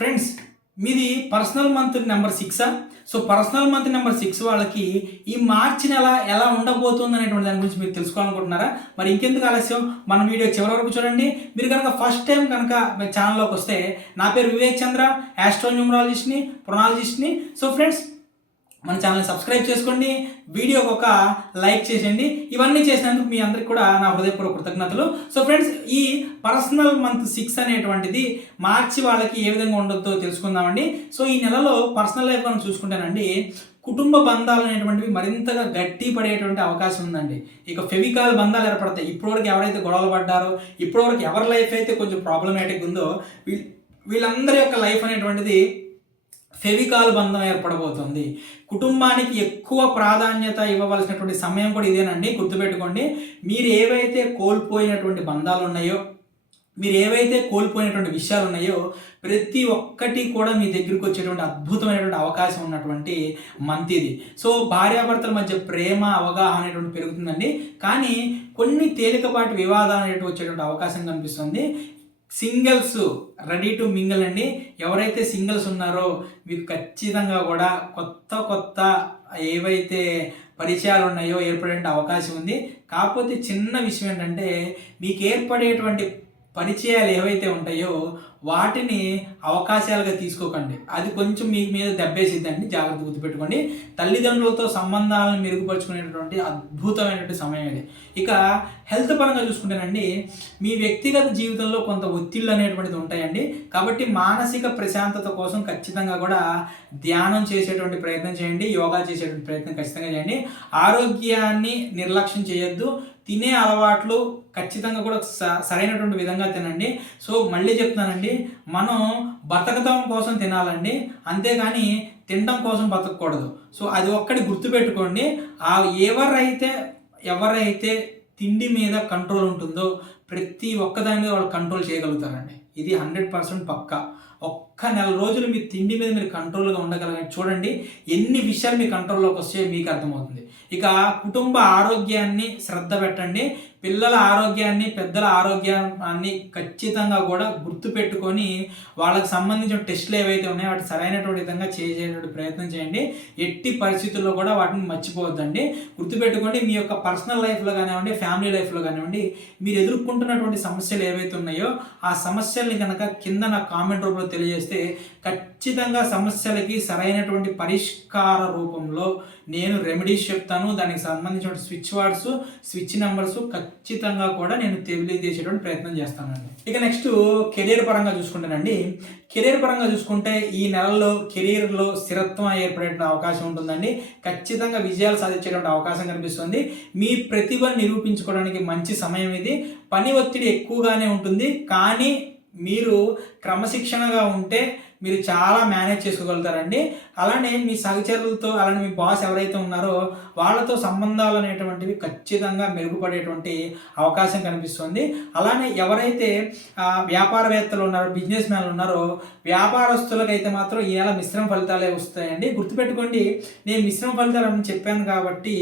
Friends, మీది personal month number 6. So personal month number 6 వాళ్ళకి ఈ మార్చి నెల ఎలా ఉండబోతుంది అనేటువంటి దాని గురించి మీరు తెలుసుకోవాలనుకుంటున్నారా? మరి ఇంకెందుకు ఆలస్యం, మన వీడియో చివరి వరకు చూడండి. మీరు కనుక ఫస్ట్ టైం కనుక ఛానల్లోకి వస్తే, నా పేరు వివేక్ చంద్ర, ఆస్ట్రోన్యూమరాలజిస్ట్ని, ప్రొనాలజిస్ట్ని. సో ఫ్రెండ్స్, మన ఛానల్ని సబ్స్క్రైబ్ చేసుకోండి, వీడియోకి ఒక లైక్ చేసేయండి. ఇవన్నీ చేసినందుకు మీ అందరికి కూడా నా హృదయపూర్వక కృతజ్ఞతలు. సో ఫ్రెండ్స్, ఈ పర్సనల్ మంత్ 6 అనేటువంటిది మార్చి వాళ్ళకి ఏ విధంగా ఉండొద్దో తెలుసుకుందామండి. సో ఈ నెలలో పర్సనల్ లైఫ్ మనం చూసుకుంటేనండి, కుటుంబ బంధాలు అనేటువంటివి మరింతగా గట్టి పడేటువంటి అవకాశం ఉందండి. ఇక ఫెవికాల్ బంధాలు ఏర్పడతాయి. ఇప్పటివరకు ఎవరైతే గొడవలు పడ్డారో, ఇప్పటివరకు ఎవరి లైఫ్ అయితే కొంచెం ప్రాబ్లమేటిక్ ఉందో, వీళ్ళందరి యొక్క లైఫ్ అనేటువంటిది ఫెవికాల్ బంధం ఏర్పడబోతుంది. కుటుంబానికి ఎక్కువ ప్రాధాన్యత ఇవ్వవలసినటువంటి సమయం కూడా ఇదేనండి, గుర్తుపెట్టుకోండి. మీరు ఏవైతే కోల్పోయినటువంటి బంధాలు ఉన్నాయో, మీరు ఏవైతే కోల్పోయినటువంటి విషయాలు ఉన్నాయో, ప్రతి ఒక్కటి కూడా మీ దగ్గరికి వచ్చేటువంటి అద్భుతమైనటువంటి అవకాశం ఉన్నటువంటి మంత్ ఇది. సో భార్యాభర్తల మధ్య ప్రేమ, అవగాహన అనేటువంటి పెరుగుతుందండి. కానీ కొన్ని తేలికపాటి వివాదాలు అనేటువంటి వచ్చేటువంటి అవకాశం కనిపిస్తుంది. సింగిల్స్ రెడీ టు మింగిల్ అండి. ఎవరైతే సింగిల్స్ ఉన్నారో మీకు ఖచ్చితంగా కూడా కొత్త ఏవైతే పరిచయాలు ఉన్నాయో ఏర్పడే అవకాశం ఉంది. కాకపోతే చిన్న విషయం ఏంటంటే, మీకు ఏర్పడేటువంటి పరిచయాలు ఏవైతే ఉంటాయో వాటిని అవకాశాలుగా తీసుకోకండి. అది కొంచెం మీ మీద దెబ్బేసిద్దండి, జాగ్రత్త గుర్తుపెట్టుకోండి. తల్లిదండ్రులతో సంబంధాలను మెరుగుపరుచుకునేటటువంటి అద్భుతమైనటువంటి సమయం ఇది. ఇక హెల్త్ పరంగా చూసుకుంటేనండి, మీ వ్యక్తిగత జీవితంలో కొంత ఒత్తిళ్ళు అనేటువంటిది ఉంటాయండి. కాబట్టి మానసిక ప్రశాంతత కోసం ఖచ్చితంగా కూడా ధ్యానం చేసేటువంటి ప్రయత్నం చేయండి, యోగా చేసేటువంటి ప్రయత్నం ఖచ్చితంగా చేయండి. ఆరోగ్యాన్ని నిర్లక్ష్యం చేయొద్దు. తినే అలవాట్లు ఖచ్చితంగా కూడా సరైనటువంటి విధంగా తినండి. సో మళ్ళీ చెప్తున్నానండి, మనం బతకడం కోసం తినాలండి, అంతేగాని తినడం కోసం బతకూడదు. సో అది ఒక్కటి గుర్తుపెట్టుకోండి. ఎవరైతే తిండి మీద కంట్రోల్ ఉంటుందో ప్రతి ఒక్కదాని మీద వాళ్ళు కంట్రోల్ చేయగలుగుతారండి. ఇది 100% పక్కా. ఒక్క నెల రోజులు మీ తిండి మీద మీరు కంట్రోల్గా ఉండగలగని చూడండి, ఎన్ని విషయాలు మీ కంట్రోల్లోకి వస్తే మీకు అర్థమవుతుంది. ఇక కుటుంబ ఆరోగ్యాన్ని శ్రద్ధ పెట్టండి. పిల్లల ఆరోగ్యాన్ని, పెద్దల ఆరోగ్యాన్ని ఖచ్చితంగా కూడా గుర్తుపెట్టుకొని వాళ్ళకి సంబంధించిన టెస్టులు ఏవైతే ఉన్నాయో వాటి సరైనటువంటి విధంగా చేసేటువంటి ప్రయత్నం చేయండి. ఎట్టి పరిస్థితుల్లో కూడా వాటిని మర్చిపోవద్దండి. గుర్తుపెట్టుకోండి, మీ యొక్క పర్సనల్ లైఫ్లో కానివ్వండి, ఫ్యామిలీ లైఫ్లో కానివ్వండి, మీరు ఎదుర్కొంటున్నటువంటి సమస్యలు ఏవైతే ఉన్నాయో ఆ సమస్యల్ని కనుక కింద నా కామెంట్ రూపంలో తెలియజేస్తే ఖచ్చితంగా సమస్యలకి సరైనటువంటి పరిష్కార రూపంలో నేను రెమెడీస్ చెప్తాను. దానికి సంబంధించిన స్విచ్ వర్డ్స్, స్విచ్ నెంబర్స్ ఖచ్చితంగా కూడా నేను తెలియజేసేటువంటి ప్రయత్నం చేస్తానండి. ఇక నెక్స్ట్ కెరీర్ పరంగా చూసుకుంటానండి. కెరీర్ పరంగా చూసుకుంటే ఈ నెలలో కెరీర్లో స్థిరత్వం ఏర్పడే అవకాశం ఉంటుందండి. ఖచ్చితంగా విజయాలు సాధించేటువంటి అవకాశం కనిపిస్తుంది. మీ ప్రతిభను నిరూపించుకోవడానికి మంచి సమయం ఇది. పని ఒత్తిడి ఎక్కువగానే ఉంటుంది, కానీ మీరు క్రమశిక్షణగా ఉంటే మీరు చాలా మేనేజ్ చేసుకోగలుగుతారండి. అలానే మీ సహచరులతో, అలానే మీ బాస్ ఎవరైతే ఉన్నారో వాళ్ళతో సంబంధాలు అనేటువంటివి ఖచ్చితంగా మెరుగుపడేటువంటి అవకాశం కనిపిస్తుంది. అలానే ఎవరైతే వ్యాపారవేత్తలు ఉన్నారో, బిజినెస్ మ్యాన్లు ఉన్నారో, వ్యాపారస్తులకైతే మాత్రం ఈ నెల మిశ్రమ ఫలితాలే వస్తాయండి. గుర్తుపెట్టుకోండి, నేను మిశ్రమ ఫలితాలు అని చెప్పాను కాబట్టి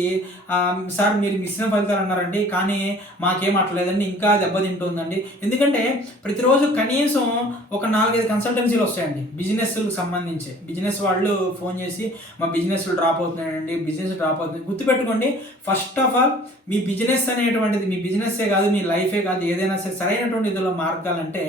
సార్ మీరు మిశ్రమ ఫలితాలు అన్నారండి, కానీ మాకేం అట్లేదండి, ఇంకా దెబ్బతింటుందండి. ఎందుకంటే ప్రతిరోజు కనీసం ఒక 4-5 కన్సల్టెన్సీలు వస్తాయండి బిజినెస్లకు సంబంధించి. బిజినెస్ వాళ్ళు ఫోన్ చేసి మా బిజినెస్లు డ్రాప్ అవుతున్నాయండి, బిజినెస్ డ్రాప్ అవుతుంది. గుర్తుపెట్టుకోండి, first of all me business అనేటువంటిది, మీ బిజినెస్సే కాదు, మీ లైఫే కాదు, ఏదైనా సరే సరైనటువంటి ఇదిలో మార్గాలంటే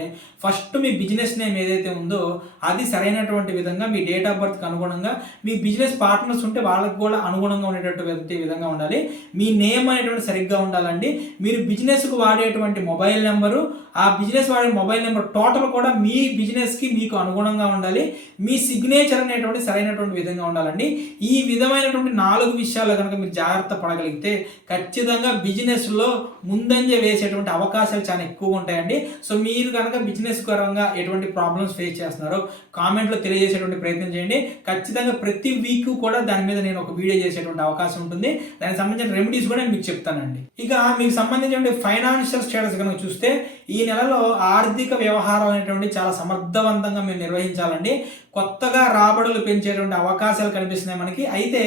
ఫస్ట్ మీ బిజినెస్ నేమ్ ఏదైతే ఉందో అది సరైనటువంటి విధంగా మీ డేట్ ఆఫ్ బర్త్కి అనుగుణంగా, మీ బిజినెస్ పార్ట్నర్స్ ఉంటే వాళ్ళకి కూడా అనుగుణంగా ఉండేటటువంటి విధంగా ఉండాలి. మీ నేమ్ అనేటువంటి సరిగ్గా ఉండాలండి. మీరు బిజినెస్కు వాడేటువంటి మొబైల్ నెంబరు, ఆ బిజినెస్ వాడే మొబైల్ నెంబర్ టోటల్ కూడా మీ బిజినెస్కి మీకు అనుగుణంగా ఉండాలి. మీ సిగ్నేచర్ అనేటువంటి సరైనటువంటి విధంగా ఉండాలండి. ఈ విధమైనటువంటి 4 విషయాలు కనుక మీరు జాగ్రత్త పడగలిగితే ఖచ్చితంగా బిజినెస్లో ముందంజ వేసేటువంటి అవకాశాలు చాలా ఎక్కువగా ఉంటాయండి. సో మీరు కనుక బిజినెస్ పరంగా ఎటువంటి ప్రాబ్లమ్స్ ఫేస్ చేస్తున్నారో కామెంట్లో తెలియజేసేటువంటి ప్రయత్నం చేయండి. ఖచ్చితంగా ప్రతి వీక్ కూడా దాని మీద నేను ఒక వీడియో చేసేటువంటి అవకాశం ఉంటుంది. దానికి సంబంధించిన రెమెడీస్ కూడా నేను మీకు చెప్తానండి. ఇక మీకు సంబంధించిన ఫైనాన్షియల్ స్టేటస్ కనుక చూస్తే ఈ నెలలో ఆర్థిక వ్యవహారాలు అనేటువంటి చాలా సమర్థవంతంగా మీరు నిర్వహించాలండి. కొత్తగా రాబడులు పెంచేటువంటి అవకాశాలు కనిపిస్తున్నాయి మనకి. అయితే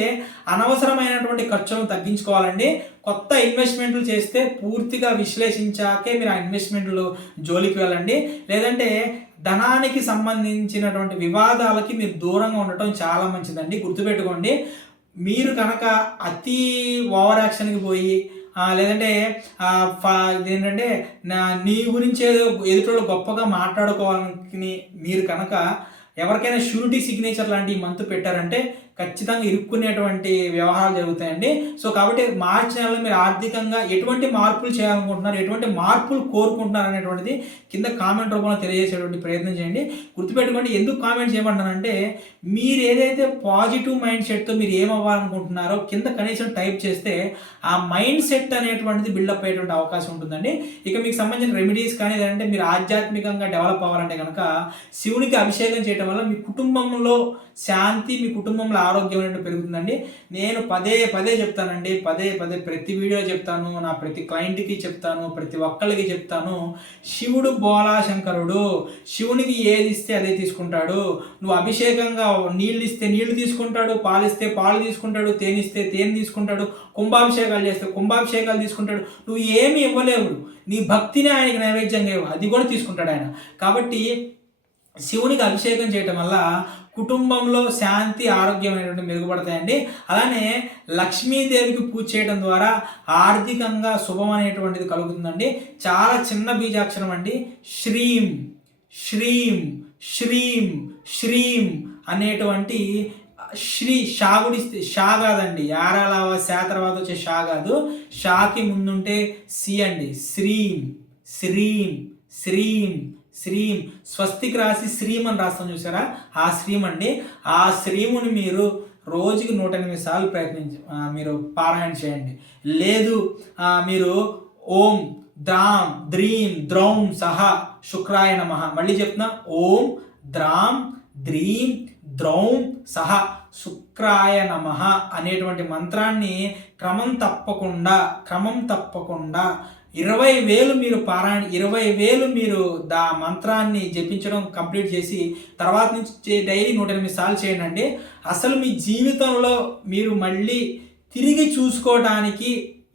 అనవసరమైనటువంటి ఖర్చులను తగ్గించుకోవాలండి. కొత్త ఇన్వెస్ట్మెంట్లు చేస్తే పూర్తిగా విశ్లేషించాకే మీరు ఆ ఇన్వెస్ట్మెంట్లు జోలికి వెళ్ళండి. లేదంటే ధనానికి సంబంధించినటువంటి వివాదాలకి మీరు దూరంగా ఉండటం చాలా మంచిదండి. గుర్తుపెట్టుకోండి, మీరు కనుక అతి ఓవర్ యాక్షన్కి పోయి లేదంటే ఇదేంటంటే నీ గురించి ఏదో ఎదుటోళ్ళు గొప్పగా మాట్లాడుకోవాలని మీరు కనుక ఎవరికైనా షూరిటీ సిగ్నేచర్ లాంటి ఈ మంత్ పెట్టారంటే ఖచ్చితంగా ఇరుక్కునేటువంటి వ్యవహారాలు జరుగుతాయండి. సో కాబట్టి మార్చి నెలలో మీరు ఆర్థికంగా ఎటువంటి మార్పులు చేయాలనుకుంటున్నారు, ఎటువంటి మార్పులు కోరుకుంటున్నారు అనేటువంటిది కింద కామెంట్ రూపంలో తెలియజేసేటువంటి ప్రయత్నం చేయండి. గుర్తుపెట్టుకోండి, ఎందుకు కామెంట్ చేయమంటానంటే మీరు ఏదైతే పాజిటివ్ మైండ్ సెట్తో మీరు ఏమవ్వాలనుకుంటున్నారో కింద కనీసం టైప్ చేస్తే ఆ మైండ్ సెట్ అనేటువంటిది బిల్డప్ అయ్యేటువంటి అవకాశం ఉంటుందండి. ఇక మీకు సంబంధించిన రెమెడీస్ కానీ లేదంటే మీరు ఆధ్యాత్మికంగా డెవలప్ అవ్వాలంటే కనుక శివునికి అభిషేకం చేయడం వల్ల మీ కుటుంబంలో శాంతి, మీ కుటుంబంలో ఆరోగ్యం అనేది పెరుగుతుందండి. నేను పదే పదే చెప్తానండి, పదే పదే ప్రతి వీడియో చెప్తాను, నా ప్రతి క్లయింట్కి చెప్తాను, ప్రతి ఒక్కళ్ళకి చెప్తాను, శివుడు బోళాశంకరుడు. శివునికి ఏది ఇస్తే అదే తీసుకుంటాడు. నువ్వు అభిషేకంగా నీళ్ళు ఇస్తే నీళ్లు తీసుకుంటాడు, పాలిస్తే పాలు తీసుకుంటాడు, తేనిస్తే తేనె తీసుకుంటాడు, కుంభాభిషేకాలు చేస్తే కుంభాభిషేకాలు తీసుకుంటాడు. నువ్వు ఏమి ఇవ్వలేవు, నీ భక్తిని ఆయనకి నైవేద్యంగా ఇవ్వు, అది కూడా తీసుకుంటాడు ఆయన. కాబట్టి శివునికి అభిషేకం చేయటం వల్ల కుటుంబంలో శాంతి, ఆరోగ్యం అనేటువంటి మెరుగుపడతాయండి. అలానే లక్ష్మీదేవికి పూజ చేయడం ద్వారా ఆర్థికంగా శుభం అనేటువంటిది కలుగుతుందండి. చాలా చిన్న బీజాక్షరం అండి. శ్రీం శ్రీం శ్రీం శ్రీం అనేటువంటి షాగుడిస్తే షా కాదండి, యారాలావ శా తర్వాత వచ్చే షా కాదు, షాకి ముందుంటే సి అండి. శ్రీం శ్రీం శ్రీం శ్రీం, స్వస్తికి రాసి శ్రీం అని రాస్తాం చూసారా, ఆ శ్రీం అండి. ఆ శ్రీముని మీరు రోజుకి 108 సార్లు మీరు పారాయణ చేయండి. లేదు మీరు ఓం ద్రాం ద్రీం ద్రౌం సహ శుక్రాయ నమః, మళ్ళీ చెప్తున్నా, ఓం ద్రాం ద్రీం ద్రౌం సహ శుక్రాయ నమః అనేటువంటి మంత్రాన్ని క్రమం తప్పకుండా 20,000 మీరు 20,000 మీరు మంత్రాన్ని జపించడం కంప్లీట్ చేసి తర్వాత నుంచి డైలీ 108 సార్లు చేయండి. అసలు మీ జీవితంలో మీరు మళ్ళీ తిరిగి చూసుకోవడానికి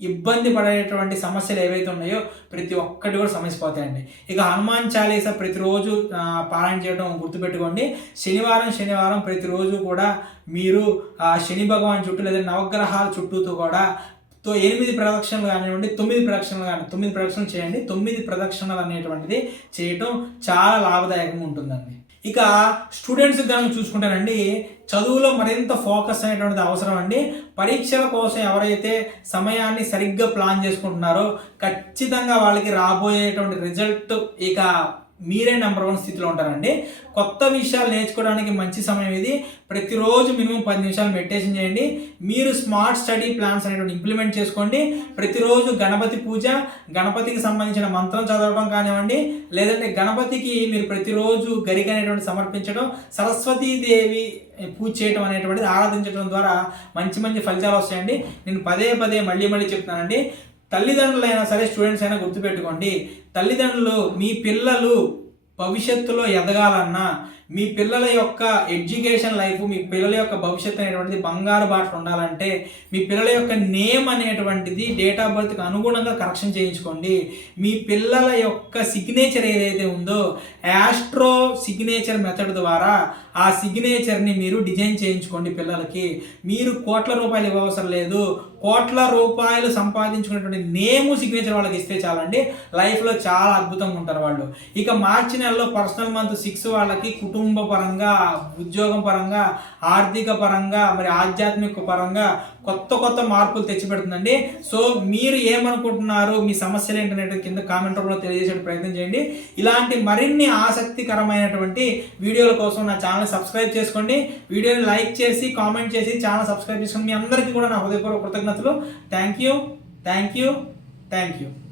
ఇబ్బంది పడేటువంటి సమస్యలు ఏవైతే ఉన్నాయో ప్రతి ఒక్కటి కూడా సమస్యపోతాయండి. ఇక హనుమాన్ చాలీసా ప్రతిరోజు పారాయణ చేయడం గుర్తుపెట్టుకోండి. శనివారం ప్రతిరోజు కూడా మీరు శని భగవాన్ చుట్టూ లేదా నవగ్రహాల చుట్టూతో కూడా 8 ప్రదక్షిణలు కానివ్వండి, 9 ప్రదక్షిణలు చేయండి. 9 ప్రదక్షిణలు అనేటువంటిది చేయటం చాలా లాభదాయకంగా ఉంటుందండి. ఇక స్టూడెంట్స్ కనుక చూసుకుంటానండి, చదువులో మరింత ఫోకస్ అనేటువంటిది అవసరం అండి. పరీక్షల కోసం ఎవరైతే సమయాన్ని సరిగ్గా ప్లాన్ చేసుకుంటున్నారో ఖచ్చితంగా వాళ్ళకి రాబోయేటువంటి రిజల్ట్ ఇక మీరే నెంబర్ 1 స్థితిలో ఉంటారండి. కొత్త విషయాలు నేర్చుకోవడానికి మంచి సమయం ఇది. ప్రతిరోజు మినిమం 10 నిమిషాలు మెడిటేషన్ చేయండి. మీరు స్మార్ట్ స్టడీ ప్లాన్స్ అనేటువంటి ఇంప్లిమెంట్ చేసుకోండి. ప్రతిరోజు గణపతి పూజ, గణపతికి సంబంధించిన మంత్రం చదవడం కానివ్వండి, లేదంటే గణపతికి మీరు ప్రతిరోజు గరిక అనేటువంటి సమర్పించడం, సరస్వతీదేవి పూజ చేయడం అనేటువంటిది ఆరాధించడం ద్వారా మంచి ఫలితాలు వస్తాయండి. నేను పదే మళ్ళీ చెప్తున్నానండి, తల్లిదండ్రులైనా సరే స్టూడెంట్స్ అయినా గుర్తుపెట్టుకోండి, తల్లిదండ్రులు మీ పిల్లలు భవిష్యత్తులో ఎదగాలన్నా, మీ పిల్లల యొక్క ఎడ్యుకేషన్ లైఫ్, మీ పిల్లల యొక్క భవిష్యత్తు అనేటువంటిది బంగారు బాటలు ఉండాలంటే మీ పిల్లల యొక్క నేమ్ అనేటువంటిది డేట్ ఆఫ్ బర్త్కి అనుగుణంగా కరెక్షన్ చేయించుకోండి. మీ పిల్లల యొక్క సిగ్నేచర్ ఏదైతే ఉందో యాస్ట్రో సిగ్నేచర్ మెథడ్ ద్వారా ఆ సిగ్నేచర్ని మీరు డిజైన్ చేయించుకోండి. పిల్లలకి మీరు కోట్ల రూపాయలు ఇవ్వవసరం లేదు, కోట్ల రూపాయలు సంపాదించుకునేటువంటి నేము సిగ్నేచర్ వాళ్ళకి ఇస్తే చాలండి, లైఫ్లో చాలా అద్భుతంగా ఉంటారు వాళ్ళు. ఇక మార్చి నెలలో పర్సనల్ మంత్ 6 వాళ్ళకి కుటుంబ పరంగా, ఉద్యోగం పరంగా, ఆర్థిక పరంగా, మరి ఆధ్యాత్మిక పరంగా కొత్త మార్పులు తెచ్చిపెడుతుందండి. సో మీరు ఏమనుకుంటున్నారు, మీ సమస్యలు ఏంటనేది కింద కామెంట్ రూపంలో తెలియజేసే ప్రయత్నం చేయండి. ఇలాంటి మరిన్ని ఆసక్తికరమైనటువంటి వీడియోల కోసం నా ఛానల్ సబ్స్క్రైబ్ చేసుకోండి. వీడియోని లైక్ చేసి కామెంట్ చేసి ఛానల్ సబ్స్క్రైబ్ చేసుకోండి. మీ అందరికీ కూడా నా హృదయపూర్వక కృతజ్ఞతలు. Thank you.